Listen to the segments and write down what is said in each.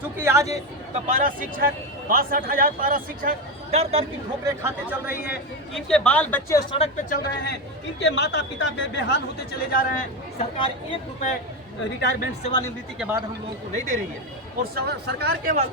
चूँकि आज पारा शिक्षक 62,000 पारा शिक्षक दर दर की ठोकरें खाते चल रही हैं, इनके बाल बच्चे सड़क पे चल रहे हैं, इनके माता पिता बेहाल होते चले जा रहे हैं। सरकार 1 रुपये रिटायरमेंट सेवानिवृत्ति के बाद हम लोगों को नहीं दे रही है। और सरकार केवल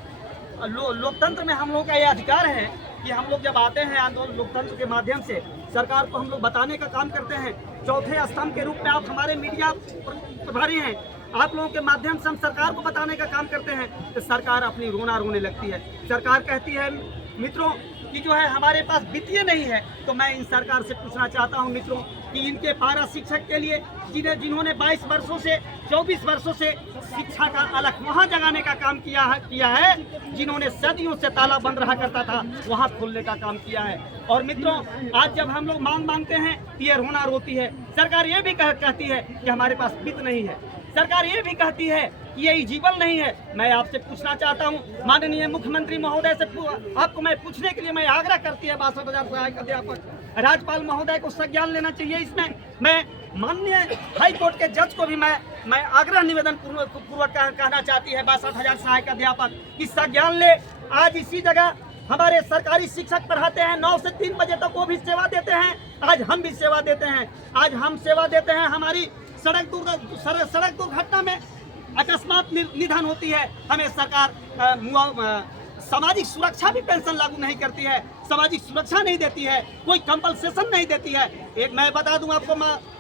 लोकतंत्र में हम लोगों का ये अधिकार है कि हम लोग जब आते हैं आंदोलन लोकतंत्र के माध्यम से सरकार को हम लोग बताने का काम करते हैं। चौथे स्तंभ के रूप में आप हमारे मीडिया प्रभारी हैं, आप लोगों के माध्यम से हम सरकार को बताने का काम करते हैं तो सरकार अपनी रोना रोने लगती है। सरकार कहती है मित्रों कि जो है हमारे पास वित्तीय नहीं है। तो मैं इन सरकार से पूछना चाहता हूं मित्रों कि इनके पारा शिक्षक के लिए जिन्होंने 22 वर्षों से 24 वर्षों से शिक्षा का अलग वहां जगाने का काम किया है, जिन्होंने सदियों से ताला बंद रहा करता था वहां खोलने का काम किया है। और मित्रों आज जब हम लोग मांग मांगते हैं तो ये रोना रोती है। सरकार ये भी कहती है कि हमारे पास वित्त नहीं है। सरकार ये भी कहती है कि ये एलिजिबल नहीं है। मैं आपसे पूछना चाहता हूं माननीय मुख्यमंत्री महोदय से आपको मैं पूछने के लिए मैं आग्रह करती है 62,000 सहायक अध्यापक राज्यपाल महोदय को संज्ञान लेना चाहिए। इसमें मैं माननीय हाई कोर्ट के जज को भी मैं आग्रह निवेदन पूर्वक कहना चाहती है 62,000 सहायक अध्यापक की संज्ञान ले। आज इसी जगह हमारे सरकारी शिक्षक पढ़ाते हैं, 9 से 3 बजे तक वो भी सेवा देते हैं। आज हम भी सेवा देते हैं। आज हम सेवा देते हैं। हमारी सड़क दुर्घटना में अकस्मात निधन होती है, हमें सरकार सामाजिक सुरक्षा भी पेंशन लागू नहीं करती है, सामाजिक सुरक्षा नहीं देती है, कोई कंपनसेशन नहीं देती है। एक मैं बता दूं आपको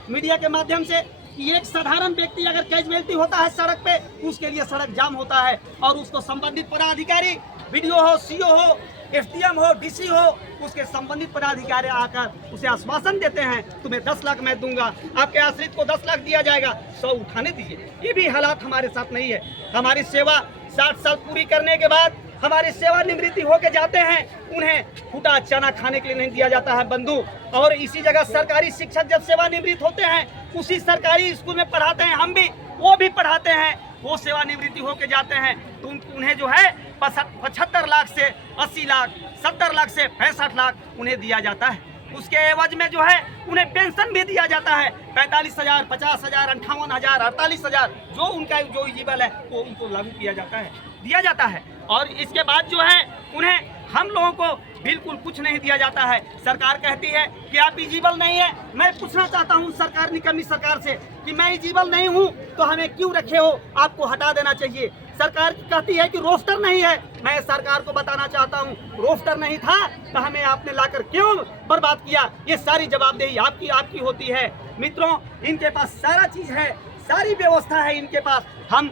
मीडिया के माध्यम से कि एक साधारण व्यक्ति अगर कैजुअलिटी होता है सड़क पे, उसके लिए सड़क जाम होता है और उसको संबंधित पदाधिकारी वीडियो हो, सीओ हो, एसडीएम हो, डीसी हो, उसके संबंधित पदाधिकारी आकर उसे आश्वासन देते हैं तुम्हें 10 लाख मैं दूंगा, आपके आश्रित को 10 लाख दिया जाएगा, 100 उठाने दीजिए। ये भी हालात हमारे साथ नहीं है। हमारी सेवा 60 साल पूरी करने के बाद हमारी सेवानिवृत्ति होके जाते हैं, उन्हें फूटा चना खाने के लिए नहीं दिया जाता है बंधु। और इसी जगह सरकारी शिक्षक जब सेवानिवृत्त होते हैं उसी सरकारी स्कूल में पढ़ाते हैं, हम भी वो भी पढ़ाते हैं, वो सेवानिवृत्ति होके जाते हैं तो उन्हें जो है 75 लाख से 80 लाख, 70 लाख से 65 लाख उन्हें दिया जाता है। उसके एवज में जो है उन्हें पेंशन भी दिया जाता है 45,000, 50,000, 58,000, 48,000, जो उनका जो एलिजिबल है वो उनको लागू किया जाता है, दिया जाता है। और इसके बाद जो है उन्हें हम लोगों को बिल्कुल कुछ नहीं दिया जाता है। सरकार कहती है कि आप एलिजिबल नहीं है। मैं पूछना चाहता हूं सरकार, निकम्मी सरकार से कि मैं एलिजिबल नहीं हूं तो हमें क्यों रखे हो, आपको हटा देना चाहिए। सरकार कहती है कि रोस्टर नहीं है। मैं सरकार को बताना चाहता हूं रोस्टर नहीं था तो हमें आपने लाकर क्यों बर्बाद किया। ये सारी जवाबदेही आपकी होती है। मित्रों इनके पास सारा चीज है, सारी व्यवस्था है इनके पास। हम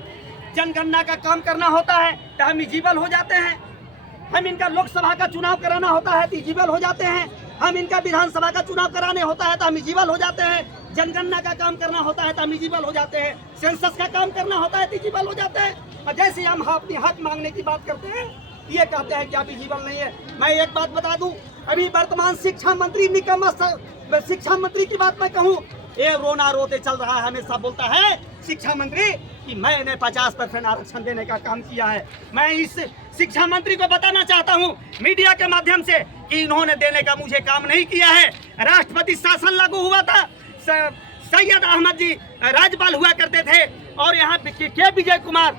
जनगणना का काम करना होता है तो हम एलिजिबल हो जाते हैं। हम इनका लोकसभा का चुनाव कराना होता है तो एलिजिबल हो जाते हैं। हम इनका विधानसभा का चुनाव कराने होता है तो हम एलिजिबल हो जाते हैं। जनगणना का काम करना होता है तो हम एलिजिबल हो जाते हैं। सेंसस का काम करना होता है तो एलिजिबल हो जाते हैं। और जैसे हम अपनी हक मांगने की बात करते हैं ये कहते हैं कि आप एलिजिबल नहीं है। मैं एक बात बता दूं, अभी वर्तमान शिक्षा मंत्री निकम्मा शिक्षा मंत्री की बात मैं कहूँ, ये रोना रोते चल रहा है। हमेशा बोलता है शिक्षा मंत्री कि मैंने 50% आरक्षण देने का काम किया है। मैं इस शिक्षा मंत्री को बताना चाहता हूं मीडिया के माध्यम से कि इन्होंने देने का मुझे काम नहीं किया है। राष्ट्रपति शासन लागू हुआ था, सैयद अहमद जी राज्यपाल हुआ करते थे और यहाँ के विजय कुमार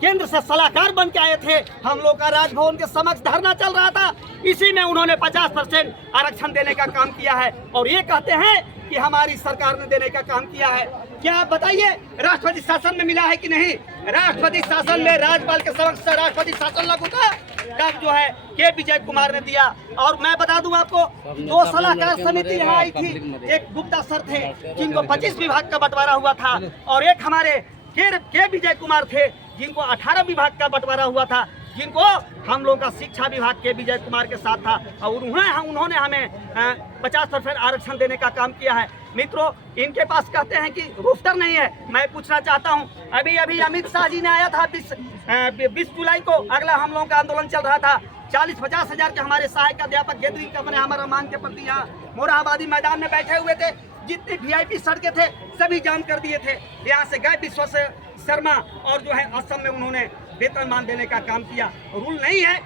केंद्र से सलाहकार बन के आए थे। हम लोग का राजभवन के समक्ष धरना चल रहा था, इसी में उन्होंने 50% आरक्षण देने का काम किया है और ये कहते हैं कि हमारी सरकार ने देने का काम किया है। क्या आप बताइए राष्ट्रपति शासन में मिला है कि नहीं? राष्ट्रपति शासन में राज्यपाल के समक्ष राष्ट्रपति शासन लागू था तब जो है के विजय कुमार ने दिया। और मैं बता दूं आपको 2 सलाहकार समिति यहाँ आई थी, एक गुप्ता सर थे जिनको 25 विभाग का बंटवारा हुआ था और एक हमारे के विजय कुमार थे जिनको 18 विभाग का बंटवारा हुआ था, जिनको हम लोगों का शिक्षा विभाग के विजय कुमार के साथ था और उन्होंने हमें 50% आरक्षण देने का काम किया है। मित्रों इनके पास कहते हैं कि रोस्टर नहीं है। मैं पूछना चाहता हूं, अभी अमित शाह जी ने आया था 20 जुलाई को, अगला हम लोगों का आंदोलन चल रहा था। 40-50 हजार के हमारे सहायक अध्यापक गैदरिंग करने हमारा मांग के प्रति यहाँ मोरहाबादी मैदान में बैठे हुए थे। जितनी VIP सड़कें थे सभी जाम कर दिए थे। यहाँ से गए विश्व शर्मा और जो है असम में उन्होंने वेतनमान देने का काम किया। रूल नहीं है।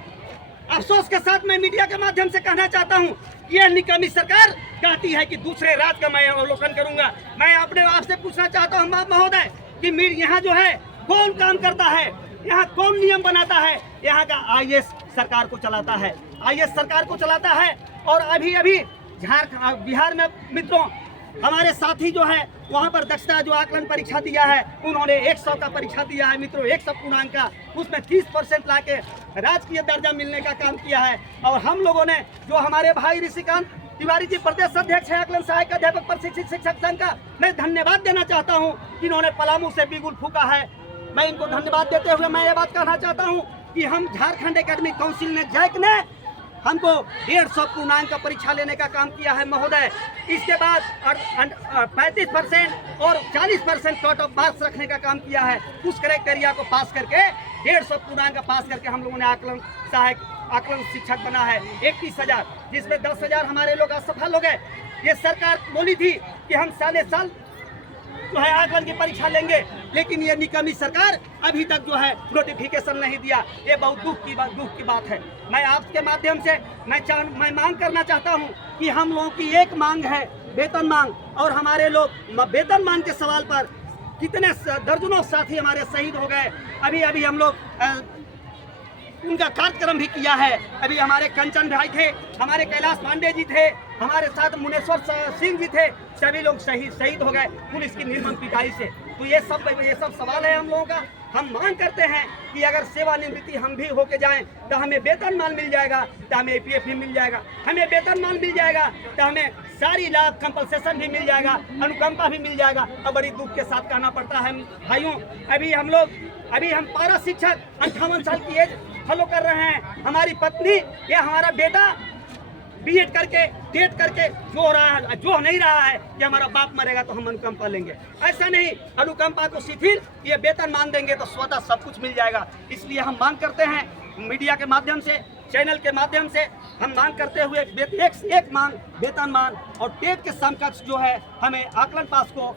अफसोस के साथ मैं मीडिया के माध्यम से कहना चाहता हूं कि यह निकम्मी सरकार कहती है कि दूसरे राज्य का मैं अवलोकन करूंगा। मैं अपने आप से पूछना चाहता हूं महोदय कि यहाँ जो है कौन काम करता है? यहाँ कौन नियम बनाता है? यहाँ का आईएएस सरकार को चलाता है, आईएएस सरकार को चलाता है। और अभी अभी बिहार में मित्रों हमारे साथी जो है वहाँ पर दक्षता जो आकलन परीक्षा दिया है, उन्होंने 100 का परीक्षा दिया है मित्रों, 100 पूर्णांक का, उसमें 30% ला के राजकीय दर्जा मिलने का काम किया है। और हम लोगों ने जो हमारे भाई ऋषिकांत तिवारी जी प्रदेश अध्यक्ष है आकलन सहायक अध्यापक प्रशिक्षित शिक्षक संघ का, मैं धन्यवाद देना चाहता हूँ कि इन्होंने पलामू से बिगुल फूका है। मैं इनको धन्यवाद देते हुए मैं ये बात कहना चाहता हूँ कि हम झारखंड एकेडमिक काउंसिल ने जैक ने हमको 150 पूर्णांक का परीक्षा लेने का काम किया है महोदय। इसके बाद 35% और 40% कट ऑफ मार्क्स रखने का काम किया है। उस क्राइटेरिया को पास करके 150 पूर्णांक का पास करके हम लोगों ने आकलन सहायक आकलन शिक्षक बना है 31,000, जिसमें 10,000 हमारे लोग असफल हो गए। ये सरकार बोली थी कि हम साल जो है आकलन की परीक्षा लेंगे, लेकिन ये निकम्मी सरकार अभी तक जो है नोटिफिकेशन नहीं दिया। ये बहुत दुख की बात है। मैं आपके माध्यम से मैं मांग करना चाहता हूँ कि हम लोगों की एक मांग है वेतन मांग, और हमारे लोग वेतन मांग के सवाल पर कितने दर्जनों साथी हमारे शहीद हो गए। अभी हम लोग उनका कार्यक्रम भी किया है। अभी हमारे कंचन भाई थे, हमारे कैलाश पांडे जी थे, हमारे साथ मुनेश्वर सिंह जी थे, सभी लोग शहीद हो गए पुलिस की निर्मम पिटाई से। तो ये सब सवाल है हम लोगों का। हम मांग करते हैं कि अगर सेवानिवृत्ति हम भी होके जाएं तो हमें वेतनमान मिल जाएगा, तो हमें APF भी मिल जाएगा, हमें वेतनमान मिल जाएगा, तो हमें सारी लाभ कंपनसेशन भी मिल जाएगा, अनुकंपा भी मिल जाएगा। और बड़ी दुख के साथ कहना पड़ता है भाइयों, अभी हम पारा शिक्षक 58 साल की एज फॉलो कर रहे हैं। हमारी पत्नी या हमारा बेटा BEd करके टेट करके जो नहीं रहा है कि हमारा बाप मरेगा तो हम अनुकंपा लेंगे। ऐसा नहीं, अनुकंपा को शिथिल ये वेतन मान देंगे तो स्वतः सब कुछ मिल जाएगा। इसलिए हम मांग करते हैं मीडिया के माध्यम से, चैनल के माध्यम से हम मांग करते हुए एक मांग वेतन मान और टेट के समकक्ष जो है हमें आकलन पास को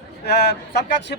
समकक्ष